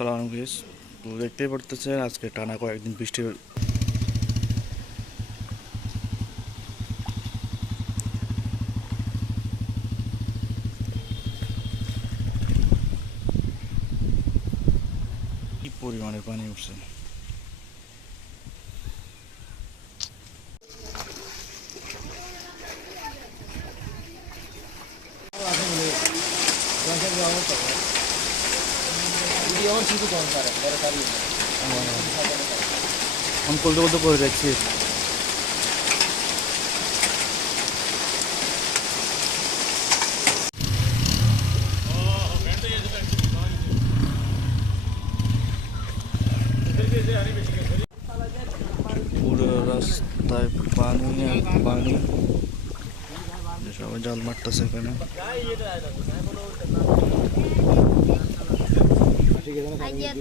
আমরাও দেখتےই পড়তেছেন আজকে টানা কয়েকদিন বৃষ্টি এইপরিমাণের পানি উঠছে ফোন করতে করতে করে যাচ্ছি পুরো রাস্তায় পানি আর পানি সবাই জল মারতেছে এখানে അയ്യേ